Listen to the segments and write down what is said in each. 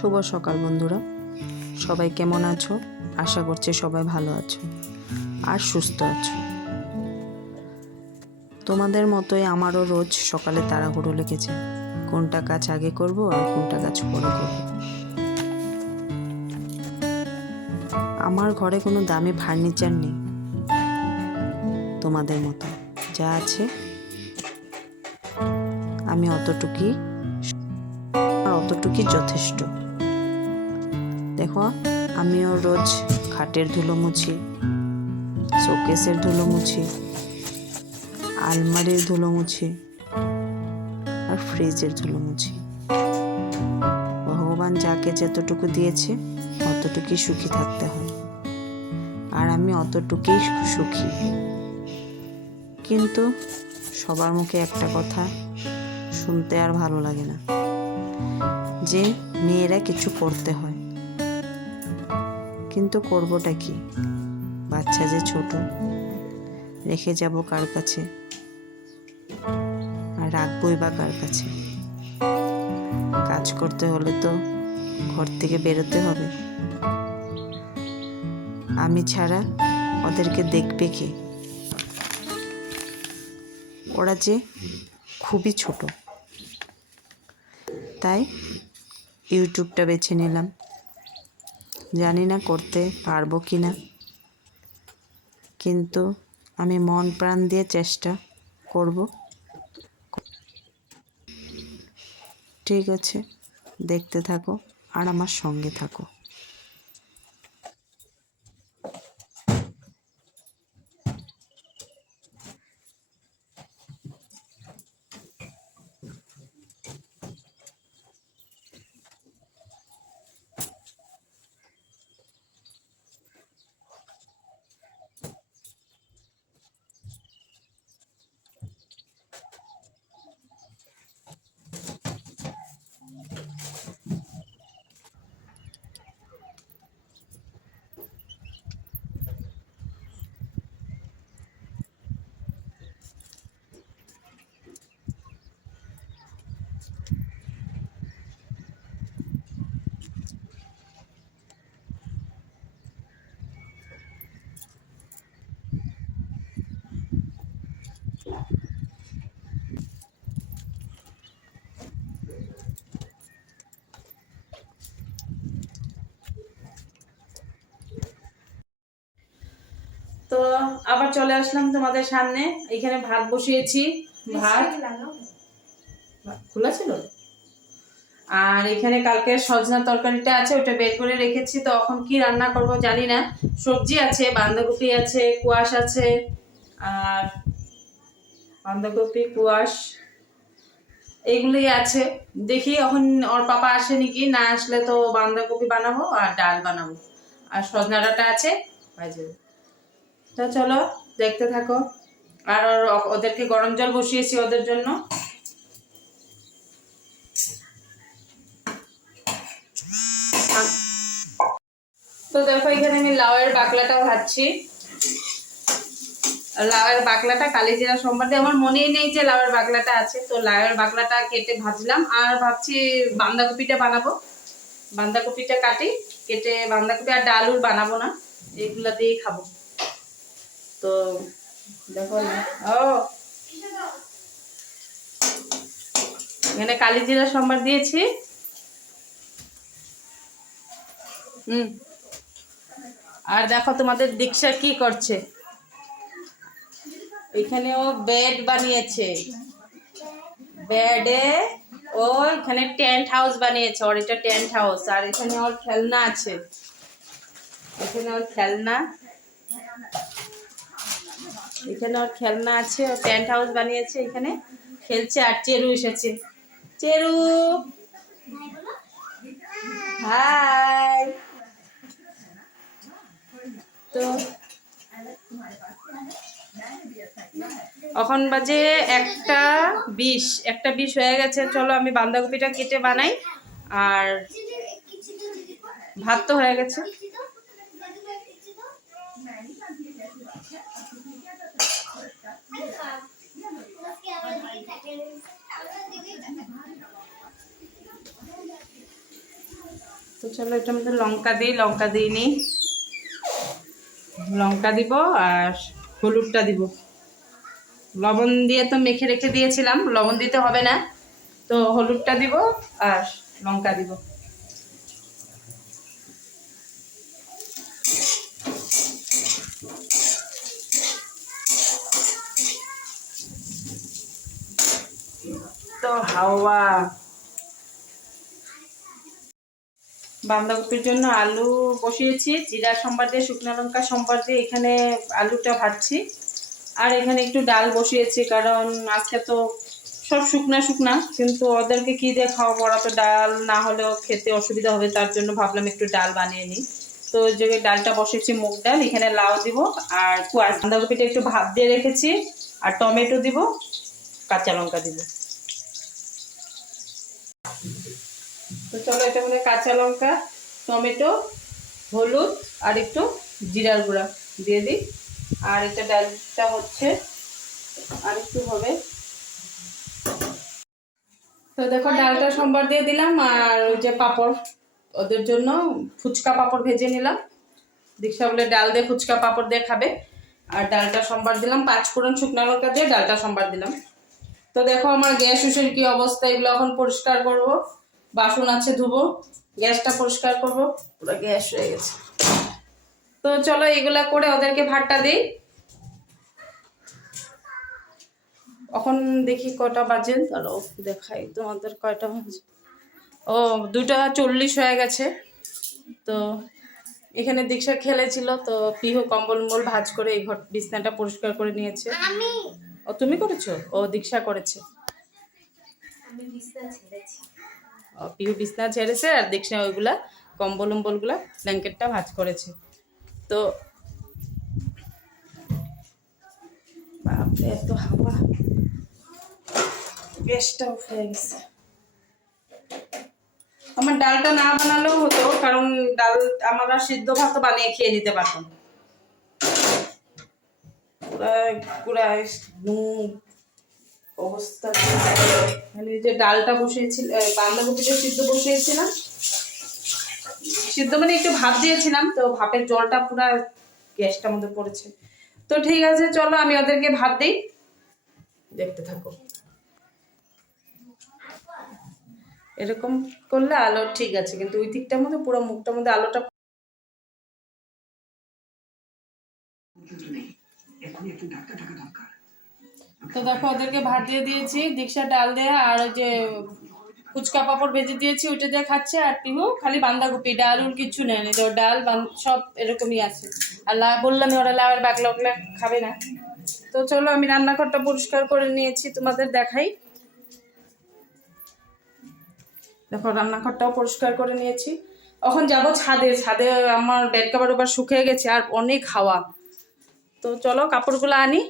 শুভ সকাল বন্ধুরা, সবাই কেমন আছো? আশা করছি সবাই ভালো আছো আর সুস্থ আছো। তোমাদের মতোই আমারও রোজ সকালে তাড়াহুড়ো লেগেছে, কোনটা কাজ আগে করব আর কোনটা কাজ পরে করব। আমার ঘরে কোনো দামি ফার্নিচার নেই, তোমাদের মতো যা আছে আমি অতটুকুই যথেষ্ট। দেখো, আমিও রোজ খাটের ধুলো মুছি, শোকেসের ধুলো মুছি, আলমারির ধুলো মুছি আর ফ্রিজের ধুলো মুছি। ভগবান যাকে যতটুকু দিয়েছে অতটুকুই সুখী থাকতে হয়, আর আমি অতটুকুই সুখী। কিন্তু সবার মুখে একটা কথা শুনতে আর ভালো লাগে না, যে মেয়েরা কিছু করতে হয়। কিন্তু করবোটা কি? বাচ্চা যে ছোট, রেখে যাব কার কাছে আর রাখবই বা কার কাছে? কাজ করতে হলে তো ঘর থেকে বেরোতে হবে, আমি ছাড়া ওদেরকে দেখবে কে? ওরা যে খুবই ছোট, তাই ইউটিউবটা বেছে নিলাম। জানি না করতে পারবো কি না, কিন্তু আমি মন প্রাণ দিয়ে চেষ্টা করব। ঠিক আছে, দেখতে থাকো আর আমার সঙ্গে থাকো। তো আবার চলে আসলাম তোমাদের সামনে। এখানে ভাত বসিয়েছি, ভাত খোলা ছিল, আর এখানে কালকে সজনা তরকারিটা আছে, ওটা বের করে রেখেছি। তো এখন কি রান্না করব জানি না। সবজি আছে, বাঁধাকপি আছে, কোয়াশ আছে, আর বাঁধাকপি কোয়াশ এইগুলোই আছে। দেখি এখন ওর পাপা আসে নাকি, না আসলে তো বাঁধাকপি বানাবো আর ডাল বানাবো, আর সজনা ডাঁটা আছে ভাজবো। তো চলো দেখতে থাকো। আর ওদেরকে গরম জল বসিয়েছি ওদের জন্য। তো দেখো, এখানে আমি লাউয়ের বাকলাটা ভাজছি। লাউয়ের বাকলাটা কালিজিরা সোমবার দিয়ে, আমার মনেই নেই যে লাউয়ের বাকলাটা আছে। তো লাউয়ের বাকলাটা কেটে ভাজলাম, আর ভাবছি বাঁধাকপিটা বানাবো। বাঁধাকপিটা কেটে বাঁধাকপি আর ডাল বানাবো না, এগুলা দিয়েই খাবো। তো দেখো, এখানে কালিজিরা সোমবার দিয়েছি। আর দেখো তোমাদের দীক্ষা কি করছে, এখানে ও বেড বানিয়েছে। বেডে ও এখানে টেন্ট হাউস বানিয়েছে, ওর এটা টেন্ট হাউস। আর এখানে ওর খেলনা আছে, এখানে ওর খেলনা আছে। ও টেন্ট হাউস বানিয়েছে, এখানে খেলছে। আর চেরু এসেছে। চেরু হাই। তো এখন বাজে 1:20 হয়ে গেছে। চলো আমি বাঁধাকপিটা কেটে বানাই, আর ভাত তো হয়ে গেছে। চলো এটার মধ্যে লঙ্কা দিই, লঙ্কা দিইনি, লঙ্কা দিব আর হলুদটা দিব। লবণ দিয়ে তো মেখে রেখে দিয়েছিলাম, লবণ দিতে হবে না, তো হলুদটা দিব আর লঙ্কা দিব। তো হাওয়া বাঁধাকপির জন্য আলু বসিয়েছি, জিরা সম্বার দিয়ে, শুকনো লঙ্কা সম্বার দিয়ে এখানে আলুটা ভাজছি। আর এখানে একটু ডাল বসিয়েছি, কারণ আজকে তো সব শুকনা শুকনা, কিন্তু ওদেরকে কি দিয়ে খাওয়াবো, ওরা তো ডাল না হলেও খেতে অসুবিধা হবে, তার জন্য ভাবলাম একটু ডাল বানিয়ে নিই। তো ওই জায়গায় ডালটা বসিয়েছি, মুগ ডাল, এখানে লাউ দিব আর কুয়াশ, বাঁধাকপিটা একটু ভাপ দিয়ে রেখেছি, আর টমেটো দিব, কাঁচা লঙ্কা দিব। তো চলো এটা মানে কাঁচা লঙ্কা, টমেটো, হলুদ আর একটু জিরার গুঁড়া দিয়ে দিই। আর এটা ডালটা হচ্ছে আর একটু হবে। তো দেখো ডালটা সম্বার দিয়ে দিলাম, আর ওই যে পাঁপড়, ওদের জন্য ফুচকা পাঁপড় ভেজে নিলাম। দীক্ষা বলে ডাল দিয়ে ফুচকা পাঁপড় দিয়ে খাবে। আর ডালটা সম্বার দিলাম, 5 ফোড়ন শুকনো লঙ্কা দিয়ে ডালটা সম্বার দিলাম। তো দেখো আমার গ্যাস উসের কি অবস্থা, এগুলো এখন পরিষ্কার করব। বাসন আছে ধুবো, গ্যাসটা পরিষ্কার করব, পুরো গ্যাস হয়ে গেছে। তো চলো এগুলা করে ওদেরকে ভাতটা দিই। এখন দেখি কটা বাজে, তাহলে দেখাই তোমাদের কয়টা বাজে। ও 2:40 হয়ে গেছে। তো এখানে দীক্ষা খেলেছিল, তো পিহু কম্বল মম্বল ভাঁজ করে এই ঘর বিছনাটা পরিষ্কার করে নিয়েছে। ও তুমি করেছো? ও দীক্ষা করেছে। পিহু বিছনা ছেড়েছে আর দীক্ষা ওইগুলা কম্বল উম্বলগুলা ব্ল্যাঙ্কেটটা ভাঁজ করেছে। তো বাপরে এত হাওয়া, গ্যাসটা অফ হয়ে গেছে। আমার ডালটা না বানালেও হতো, কারণ ডাল আমরা সিদ্ধ ভাত বানিয়ে খেয়ে নিতে পারতাম। পুরা অবস্থা, মানে যে ডালটা বসিয়েছিল, বাঁধাকপিটা সিদ্ধ বসিয়েছিলাম, সিদ্ধ মানে একটু ভাপ দিয়েছিলাম, তো ভাপের জলটা পুরা গ্যাসটার মধ্যে পড়েছে। তো ঠিক আছে চলো আমি ওদেরকে ভাত দিই, দেখতে থাকো। এরকম করলে আলো ঠিক আছে, কিন্তু ওই দিকটার মধ্যে পুরো মুখটার মধ্যে আলোটা। তো দেখো ওদেরকে ভাত দিয়ে দিয়েছি, দীক্ষা ডাল দেয়া, আর ওই যে ফুচকা পাঁপড় ভেজে দিয়েছি ওইটা দিয়ে খাচ্ছে। আর পিহু খালি বাঁধাকপি, ডাল উল কিছু নেয়নি, তো ডাল সব এরকমই আছে। আর বললাম ওরা লাউয়ের বাকলা খাবে না। তো চলো আমি রান্নাঘরটা পরিষ্কার করে নিয়েছি, তোমাদের দেখাই। দেখো রান্নাঘরটাও পরিষ্কার করে নিয়েছি। এখন যাব ছাদে, ছাদে আমার বেড কভার ওভার শুকিয়ে গেছে আর অনেক হাওয়া। তো চলো কাপড়গুলো আনি।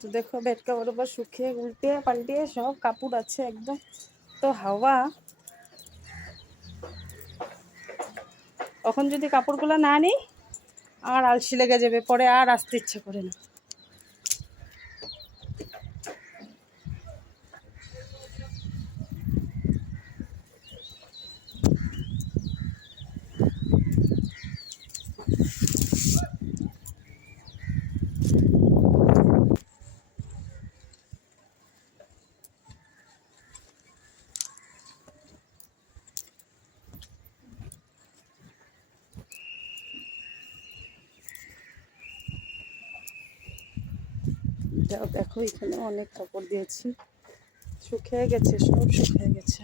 তো দেখো বেড কভার ওভার শুকিয়ে উল্টে পাল্টে সব কাপড় আছে একদম। তো হাওয়া, এখন যদি কাপড়গুলো না নিই আর আলসি লেগে যাবে, পরে আর আসতে ইচ্ছে করে না। যাও দেখো এখানে অনেক কাপড় দিয়েছি, শুকিয়ে গেছে, সব শুকিয়ে গেছে।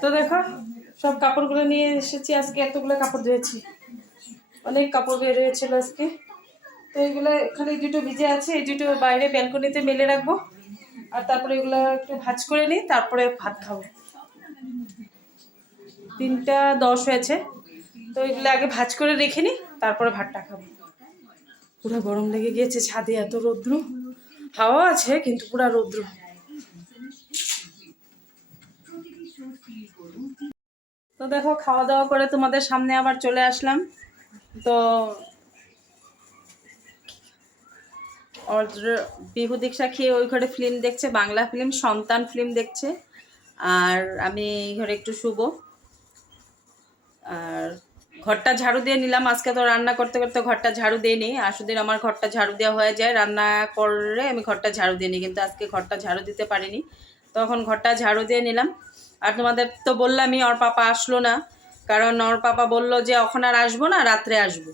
তো দেখো সব কাপড়গুলো নিয়ে এসেছি, আজকে এতগুলো কাপড় ধুয়েছি, অনেক কাপড় বের হয়েছিল আজকে। তো এগুলো খালি দুটো ভিজে আছে, এই দুটো বাইরে ব্যালকনিতে মেলে রাখবো, আর তারপরে এগুলো একটু ভাজ করে নিই, তারপরে ভাত খাবো। 3টা 10 হয়েছে, তো এগুলো আগে ভাজ করে রেখে নিই, তারপরে ভাতটা খাবো। পুরো গরম লেগে গিয়েছে, ছাদে এত রৌদ্র, হাওয়া আছে কিন্তু পুরা রৌদ্র। তো দেখো খাওয়া দাওয়া করে তোমাদের সামনে আবার চলে আসলাম। তো ওর বিহু দীক্ষা খেয়ে ওই ঘরে ফিল্ম দেখছে, বাংলা ফিল্ম সন্তান ফিল্ম দেখছে, আর আমি এই ঘরে একটু শুবো। আর ঘরটা ঝাড়ু দিয়ে নিলাম, আজকে তো রান্না করতে করতে ঘরটা ঝাড়ু দিয়ে নিই, আসলে আমার ঘরটা ঝাড়ু দেওয়া হয়ে যায়, রান্না করে আমি ঘরটা ঝাড়ু দিয়ে নিই, কিন্তু আজকে ঘরটা ঝাড়ু দিতে পারিনি, তখন ঘরটা ঝাড়ু দিয়ে নিলাম। আর তোমাদের তো বললামই ওর পাপা আসলো না, কারণ ওর পাপা বললো যে এখন আর আসবো না, রাত্রে আসবো,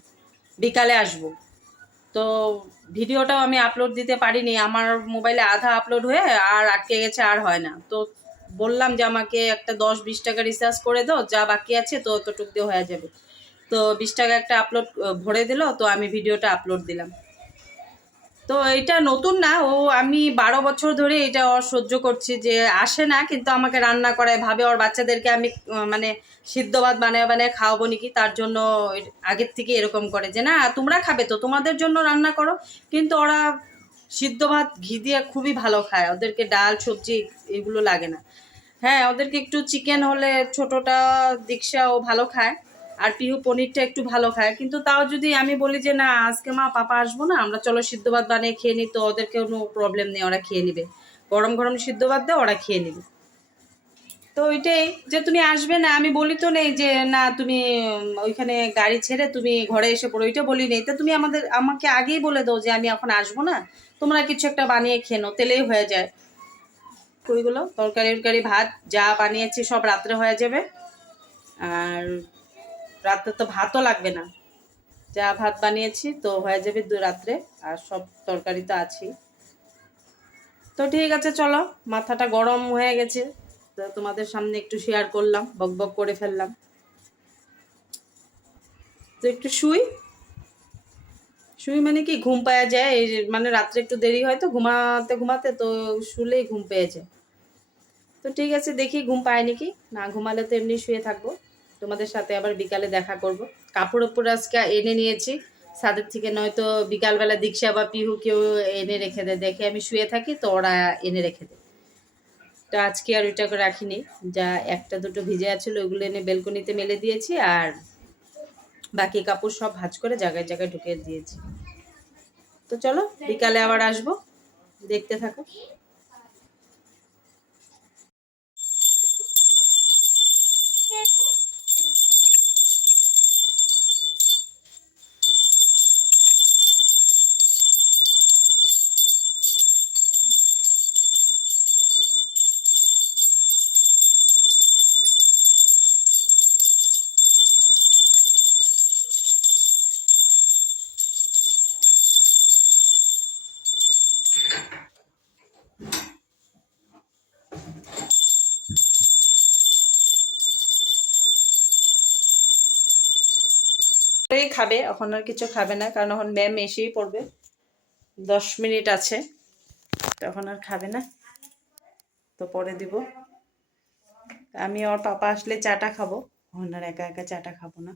বিকালে আসবো। তো ভিডিওটাও আমি আপলোড দিতে পারিনি, আমার মোবাইলে আধা আপলোড হয়ে আর আটকে গেছে, আর হয় না। তো বললাম যে আমাকে একটা 10-20 টাকা রিচার্জ করে দাও, যা বাকি আছে তো অতটুক দিয়ে হয়ে যাবে। তো 20 টাকা একটা আপলোড ভরে দিল, তো আমি ভিডিওটা আপলোড দিলাম। তো এটা নতুন না, আমি 12 বছর ধরে এটা সহ্য করছি, যে আসে না কিন্তু আমাকে রান্না করায়, ভাবে ওর বাচ্চাদেরকে আমি মানে সিদ্ধ ভাত বানিয়ে বানিয়ে খাওয়াবো নাকি, তার জন্য আগের থেকে এরকম করে যে না তোমরা খাবে তো তোমাদের জন্য রান্না করো। কিন্তু ওরা সিদ্ধ ভাত ঘি দিয়ে খুবই ভালো খায়, ওদেরকে ডাল সবজি এগুলো লাগে না। হ্যাঁ, ওদেরকে একটু চিকেন হলে, ছোটটা দীক্ষা ও ভালো খায়, আর পিহু পনিরটা একটু ভালো খায়, কিন্তু তাও যদি আমি বলি যে না আজকে মা পাপা আসবো না, আমরা চলো সিদ্ধ ভাত বানিয়ে খেয়ে নিই, তো ওদের কোনো প্রবলেম নেই, ওরা খেয়ে নিবে, গরম গরম সিদ্ধ ভাত দিয়ে ওরা খেয়ে নিবে। তো ওইটাই যে তুমি আসবে না, আমি বলি তো নেই যে না তুমি ওইখানে গাড়ি ছেড়ে তুমি ঘরে এসে পড়ো, ওইটা বলি নেই। তো তুমি আমাকে আগেই বলে দাও যে আমি এখন আসবো না, তোমরা কিছু একটা বানিয়ে খেয়ে নাও, তেলেই হয়ে যায়। ওইগুলো তরকারি ভাত যা বানিয়েছি সব রাত্রে হয়ে যাবে, আর রাত্রে তো ভাতও লাগবে না, যা ভাত বানিয়েছি তো হয়ে যাবে রাত্রে, আর সব তরকারি তো আছেই। তো ঠিক আছে চলো, মাথাটা গরম হয়ে গেছে, তো তোমাদের সামনে একটু শেয়ার করলাম, বক বক করে ফেললাম। তো একটু শুই শুই মানে কি ঘুম পাওয়া যায়, এই মানে রাত্রে একটু দেরি হয় তো ঘুমাতে ঘুমাতে, তো শুলেই ঘুম পেয়ে যায়। তো ঠিক আছে, দেখি ঘুম পায় নাকি, না ঘুমালে তো এমনি শুয়ে থাকবো, তোমাদের সাথে আবার বিকালে দেখা করব। কাপড় ওপর আজকে এনে নিয়েছি ছাদের থেকে, নয়তো বিকালবেলা দীক্ষা বা পিহু কেউ এনে রেখে দেয়, দেখে আমি শুয়ে থাকি তো ওরা এনে রেখে দেয়। তো আজকে আর ওইটা করে রাখিনি, যা একটা দুটো ভিজে আছিল ওইগুলো এনে বেলকনিতে মেলে দিয়েছি, আর বাকি কাপড় সব ভাঁজ করে জায়গায় জায়গায় ঢুকিয়ে দিয়েছি। তো চলো বিকালে আবার আসবো, দেখতে থাকো। খাবে, এখন আর কিছু খাবে না, কারণ এখন ম্যাম এসেই পড়বে, 10 মিনিট আছে, তখন আর খাবে না, তো পরে দিব। আমি ওর পাপা আসলে চাটা খাবো, এখন আর একা একা চাটা খাবো না।